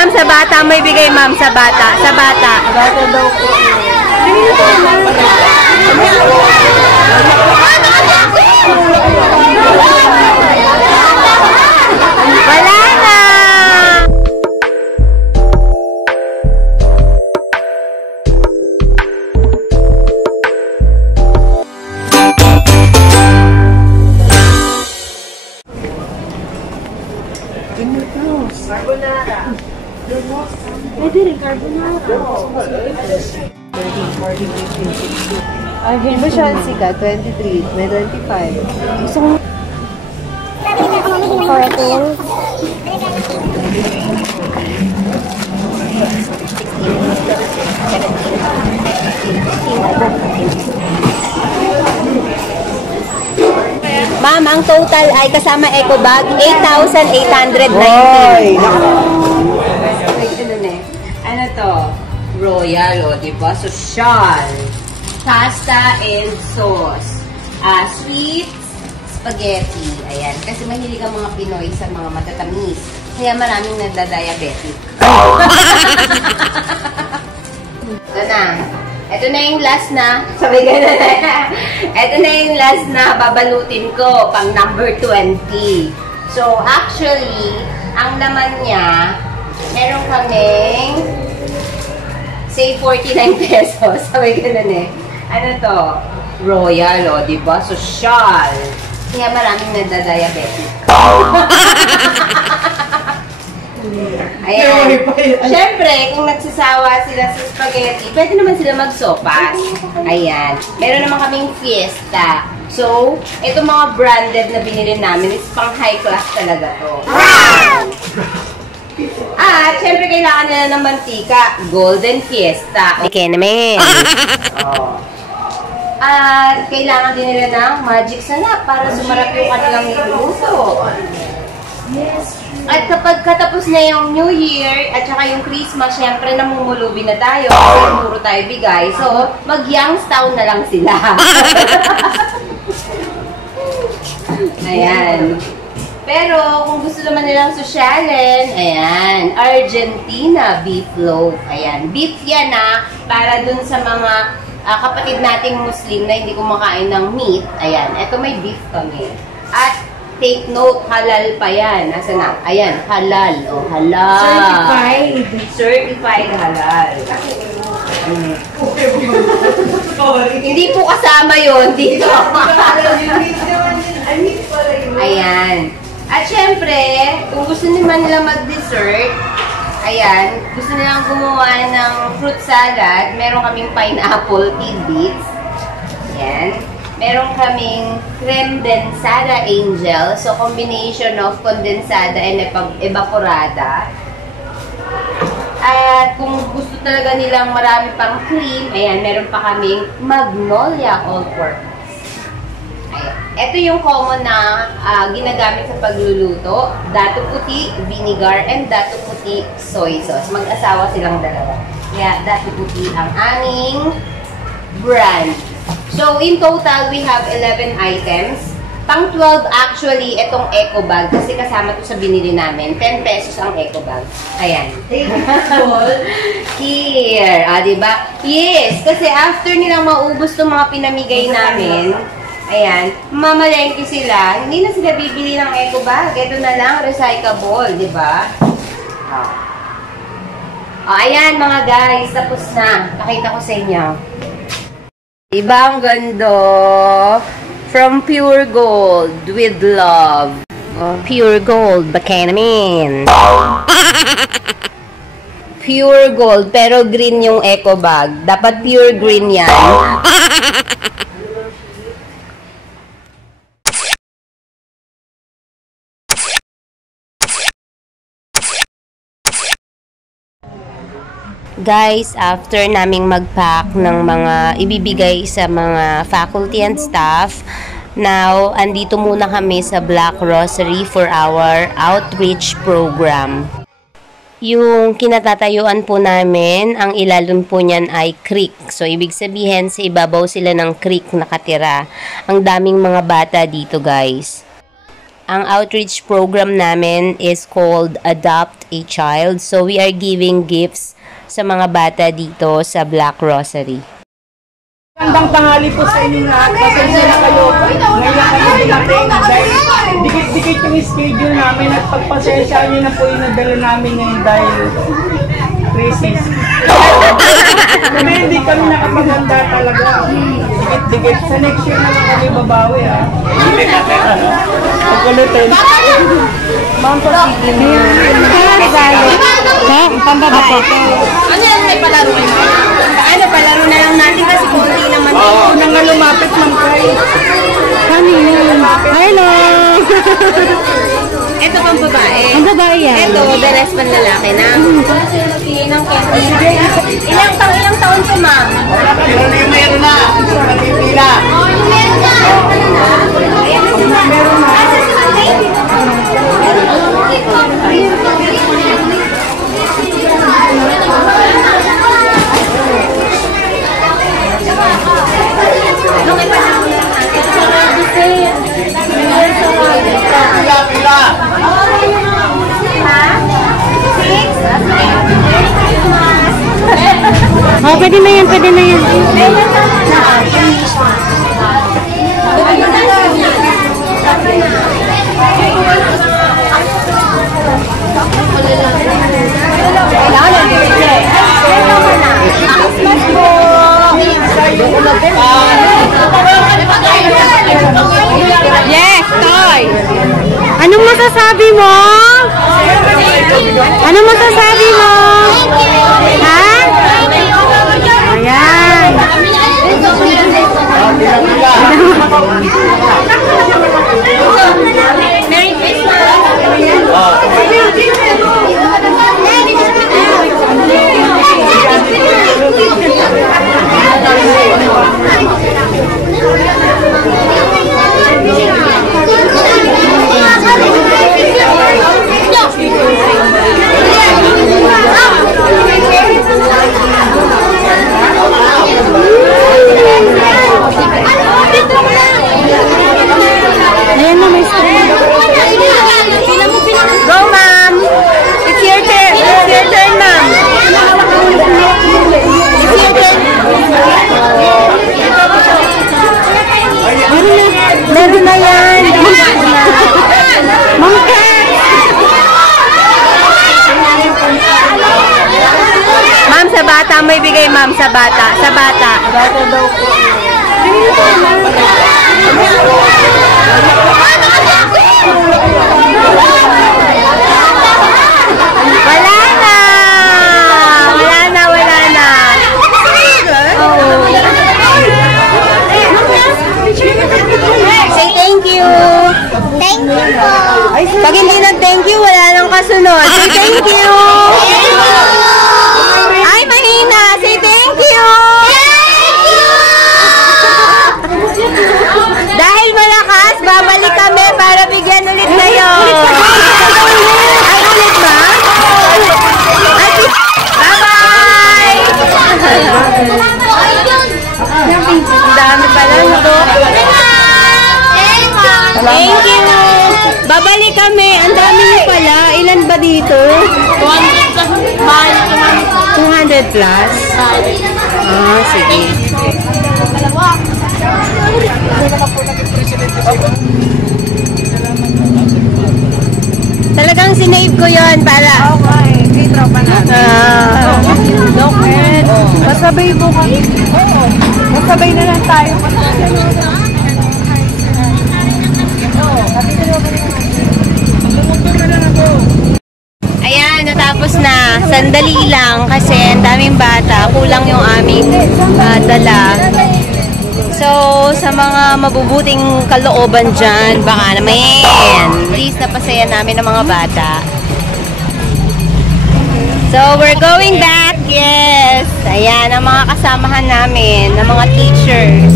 Ma'am, sa bata mo ibigay, ma'am, sa bata. Sa bata. Bata daw po. Wala na! Carbonara. Pwede rin carbonara. Ay, hindi ba siya ang sikat? 23, may 25. Gusto mo? 14. Ma'am, ang total ay kasama eco bag, 8,890. Hoy! Ano to? Royal, o, diba? Social. Pasta and sauce. Sweet spaghetti. Ayan. Kasi mahilig ang mga Pinoy sa mga matatamis. Kaya maraming nagda-diabetic. Ito na. Ito na yung last na. Sabi ka na. Ito na yung last na babalutin ko. Pang number 20. So, actually, ang laman niya, meron kaming say 49 pesos. Sabi ka na eh. Ano to? Royal, o, diba? Social. Kaya maraming nagda-diabetic. Ayan. Siyempre, kung nagsasawa sila sa spaghetti, pwede naman sila magsopas. Ayan. Meron naman kaming fiesta. So, itong mga branded na binili namin is pang high class talaga to. At, siyempre, kailangan nila ng mantika. Golden Fiesta. Okay naman. At, kailangan din nila ng magic sanap para sumarap yung kanilang niluluto. At kapag katapos na yung New Year at saka yung Christmas, syempre namumulubi na tayo kasi puro tayo bigay. So, mag-Youngstown na lang sila. Ayan. Pero, kung gusto naman nilang sosyalin, ayan, Argentina beef loaf. Ayan, beef yan para dun sa mga kapatid nating Muslim na hindi kumakain ng meat. Ayan, eto may beef kami. At, take note, halal pa yan. Nasa na? Ayan, halal. O, halal. Certified. Certified halal. Hindi po kasama yun dito. Ayan. At syempre, kung gusto naman nila mag-dessert, ayan, gusto nilang gumawa ng fruit salad, meron kaming pineapple tidbits. Ayan. Meron kaming creme densada angel. So, combination of condensada and evaporada. At kung gusto talaga nilang marami pang cream, ayan, meron pa kaming magnolia all-purpose. Ayan. Ito yung common na ginagamit sa pagluluto. Dato puti, vinegar, and dato puti, soy sauce. Mag-asawa silang dalawa. Kaya, dato puti ang aming brand. So, in total, we have 11 items. Pang 12, actually, itong eco bag. Kasi kasama to sa binili namin. 10 pesos ang eco bag. Ayan. Here. Diba? Yes. Kasi after nilang maubos itong mga pinamigay namin, ayan, mamalengke sila. Hindi na sila bibili ng eco bag. Ito na lang, recyclable. Diba? Ayan, mga guys. Tapos na. Pakita ko sa inyo. Diba ang ganda? From Pure Gold with love. Pure Gold, baka naman. Pure Gold, pero green yung eco bag. Dapat pure green yan. Guys, after naming mag-pack ng mga ibibigay sa mga faculty and staff, now, andito muna kami sa Black Rosary for our outreach program. Yung kinatatayuan po namin, ang ilalim po niyan ay creek. So, ibig sabihin, sa ibabaw sila ng creek nakatira. Ang daming mga bata dito, guys. ang outreach program namin is called Adopt a Child. So, we are giving gifts sa mga bata dito sa Black Rosary. Magandang tanghali po sa inyo lahat. Pasensya na kayo. Ngayon lang kayo dumating dahil dikit-dikit yung schedule namin at pagpasensya nyo na po yung nadala namin ngayon dahil crisis. Kami hindi kami nakapaganda talaga. Dikit-dikit. Sa next year naman kami babawi ha. Pagkulitin. Ma'am, pag-ibig. Pambabae. Ano yan? May palaro kayo? Ano, palaro na lang natin kasi konti naman. Oo, nang nga lumapit ng kay. Kami yun. Hello! Ito pang babae. Ang babae yan. Ito, the rest pang lalaki na. Ilang taon po, ma'am? Meron na. Pagpipila. Oh, pwede na yan, pwede na yan. Yes, toy! Anong masasabi mo? Anong masasabi mo? Ha? Ayan. Merry Christmas! Ayan na, may screen. Go, ma'am! It's your turn! It's your turn, ma'am! It's your turn! Meron na yan. Mangka! Ma'am, sa bata mo ibigay, ma'am, sa bata. Sa bata. Bata daw po. Wala na! Wala na, wala na. Say thank you. Thank you po. Pag hindi nag-thank you, wala nang kasunod. Say thank you. Ay, mahina. Say thank you. Dahil malakas, babalik kami para bigyan ulit kayo. Ay, ulit ba? Ay, bye-bye! Ang dami pala nito. Thank you! Babalik kami. Ang dami niyo pala. Ilan ba dito? 200 plus? Ah, sige. Talagang sinave ko yon para... Okay, may tropa na. Loket. Masabay mo kami. Oo. Masabay na lang tayo. Ayan, natapos na. Sandali lang kasi ang daming bata. Kulang yung aming dala. So, sa mga mabubuting kalooban dyan, baka naman, please napasaya namin ang mga bata. So, we're going back. Yes. Ayan, ang mga kasamahan namin, ng mga teachers.